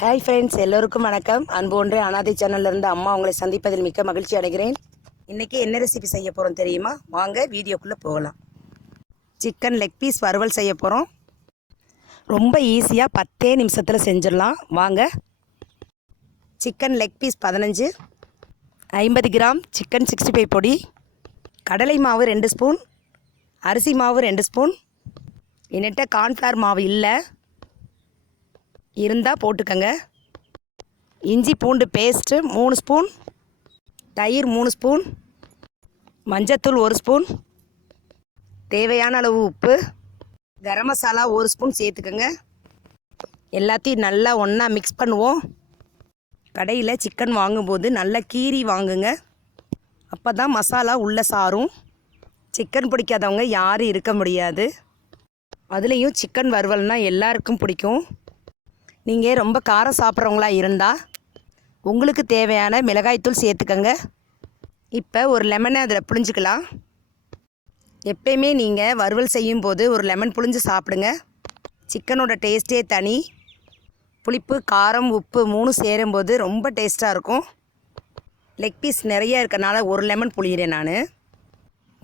Hi friends எல்லோருக்கும் வணக்கம். அன்பு ஒன்றே அனாதை சேனல்லேருந்து அம்மா உங்களை சந்திப்பதில் மிக்க மகிழ்ச்சி அடைகிறேன். இன்றைக்கி என்ன ரெசிபி செய்ய போகிறோம் தெரியுமா? வாங்க வீடியோக்குள்ளே போகலாம். சிக்கன் லெக் பீஸ் வறுவல் செய்ய போகிறோம் ரொம்ப ஈஸியாக பத்தே நிமிஷத்தில் செஞ்சிடலாம். வாங்க. சிக்கன் லெக் பீஸ் பதினஞ்சு. ஐம்பது கிராம் சிக்கன் சிக்ஸ்டி ஃபைவ் பொடி. கடலை மாவு ரெண்டு ஸ்பூன் அரிசி மாவு ரெண்டு ஸ்பூன் என்கிட்ட கார்ன்ஃப்ளவர் மாவு இல்லை. இருந்தால் போட்டுக்கங்க. இஞ்சி பூண்டு பேஸ்ட்டு மூணு ஸ்பூன். தயிர் மூணு ஸ்பூன். மஞ்சத்தூள் ஒரு ஸ்பூன். தேவையான அளவு உப்பு. கரம் மசாலா ஒரு ஸ்பூன் சேர்த்துக்கங்க. எல்லாத்தையும் நல்லா ஒன்றா மிக்ஸ் பண்ணுவோம். கடையில் சிக்கன் வாங்கும்போது நல்லா கீரி வாங்குங்க. அப்போ தான் மசாலா உள்ளே சாரும். சிக்கன் பிடிக்காதவங்க யாரும் இருக்க முடியாது. அதுலேயும் சிக்கன் வறுவல்னால் எல்லாருக்கும் பிடிக்கும். நீங்கள் ரொம்ப காரம் சாப்பிட்றவங்களா இருந்தால் உங்களுக்கு தேவையான மிளகாய்த்தூள் சேர்த்துக்கங்க. இப்போ ஒரு லெமனை அதில் புழிஞ்சிக்கலாம். எப்பயுமே நீங்கள் வறுவல் செய்யும்போது ஒரு லெமன் புழிஞ்சு சாப்பிடுங்க. சிக்கனோட டேஸ்ட்டே தனி. புளிப்பு காரம் உப்பு மூணு சேரும்போது ரொம்ப டேஸ்ட்டாக இருக்கும். லெக் பீஸ் நிறைய இருக்கனால ஒரு லெமன் புளிகிறேன் நான்.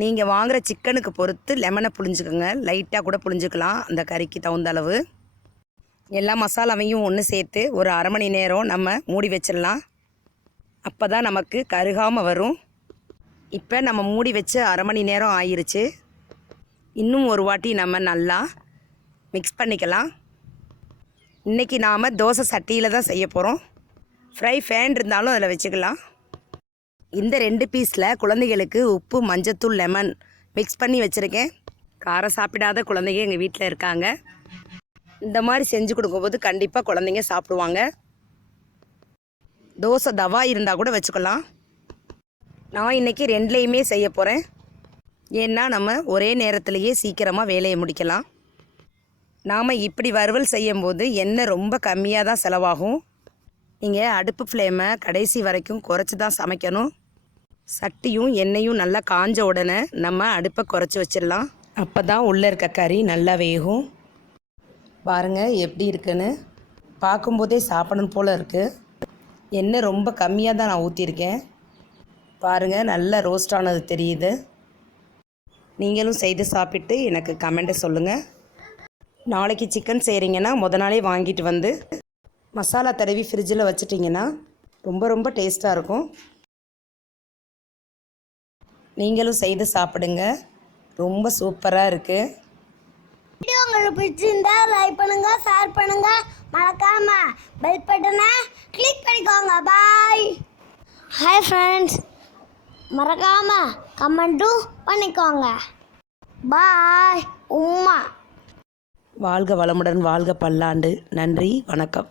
நீங்கள் வாங்குகிற சிக்கனுக்கு பொறுத்து லெமனை புழிஞ்சுக்கோங்க. லைட்டாக கூட புழிஞ்சுக்கலாம். அந்த கறிக்கு தகுந்த அளவு. எல்லா மசாலாவையும் ஒன்று சேர்த்து ஒரு அரை மணி நேரம் நம்ம மூடி வச்சிடலாம். அப்போ தான் நமக்கு கருகாமல் வரும். இப்போ நம்ம மூடி வச்சு அரை மணி நேரம் ஆயிடுச்சு இன்னும் ஒரு வாட்டி நம்ம நல்லா மிக்ஸ் பண்ணிக்கலாம். இன்றைக்கி நாம் தோசை சட்டியில் தான் செய்ய போகிறோம் ஃப்ரை ஃபேன் இருந்தாலும் அதில் வச்சுக்கலாம். இந்த ரெண்டு பீஸில் குழந்தைகளுக்கு உப்பு மஞ்சத்தூள் லெமன் மிக்ஸ் பண்ணி வச்சுருக்கேன். காரம் சாப்பிடாத குழந்தைங்க எங்கள் வீட்டில் இருக்காங்க. இந்த மாதிரி செஞ்சு கொடுக்கும்போது கண்டிப்பாக குழந்தைங்க சாப்பிடுவாங்க. தோசை தவா இருந்தால் கூட வச்சுக்கலாம். நான் இன்றைக்கி ரெண்டுலேயுமே செய்ய போகிறேன் ஏன்னா நம்ம ஒரே நேரத்துலையே சீக்கிரமாக வேலையை முடிக்கலாம். நாம் இப்படி வறுவல் செய்யும்போது எண்ணெய் ரொம்ப கம்மியாக தான் செலவாகும். நீங்கள் அடுப்பு ஃப்ளேமை கடைசி வரைக்கும் குறைச்சி தான் சமைக்கணும். சட்டியும் எண்ணெயும் நல்லா காஞ்ச உடனே நம்ம அடுப்பை குறைச்சி வச்சிடலாம். அப்போ தான் உள்ளே இருக்க கறி நல்லா வேகும். பாருங்கள் எப்படி இருக்குன்னு. பார்க்கும்போதே சாப்பிடணும் போல் இருக்குது எண்ணெய் ரொம்ப கம்மியாக தான் நான் ஊற்றிருக்கேன் பாருங்கள் நல்லா ரோஸ்ட் ஆனது தெரியுது. நீங்களும் செய்து சாப்பிட்டு எனக்கு கமெண்ட்டை சொல்லுங்கள் நாளைக்கு சிக்கன் செய்கிறீங்கன்னா முத நாளே வாங்கிட்டு வந்து மசாலா தடவி ஃப்ரிட்ஜில் வச்சிட்டிங்கன்னா ரொம்ப ரொம்ப டேஸ்ட்டாக இருக்கும். நீங்களும் செய்து சாப்பிடுங்க. ரொம்ப சூப்பராக இருக்குது வீடியோ உங்களுக்கு பிடிச்சிருந்தா லைக் பண்ணுங்க ஷேர் பண்ணுங்க. மறக்காம பெல் பட்டனை கிளிக் பண்ணிக்கோங்க. பாய் ஹாய் ஃப்ரெண்ட்ஸ் மறக்காம கமெண்ட்டும் பண்ணிக்கோங்க. பாய் உம்மா. வாழ்க வளமுடன் வாழ்க பல்லாண்டு. நன்றி வணக்கம்.